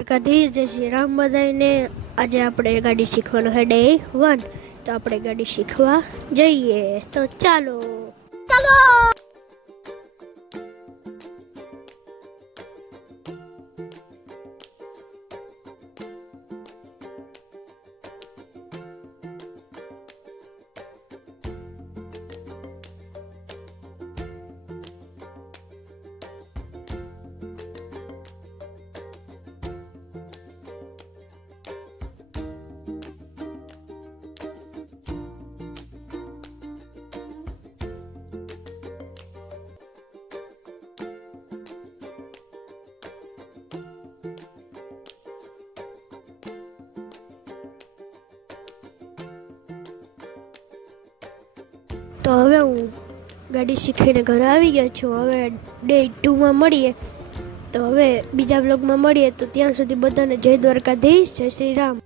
દ્વારકાધીશ, જય શ્રી રામ બધાને। આજે આપણે ગાડી શીખવાનું છે ડે 1, તો આપણે ગાડી શીખવા જઈએ, તો ચાલો। તો હવે હું ગાડી શીખીને ઘરે આવી ગયો છું। હવે ડે 2માં મળીએ, તો હવે બીજા બ્લોગમાં મળીએ। તો ત્યાં સુધી બધાને જય દ્વારકાધીશ, જય શ્રી રામ।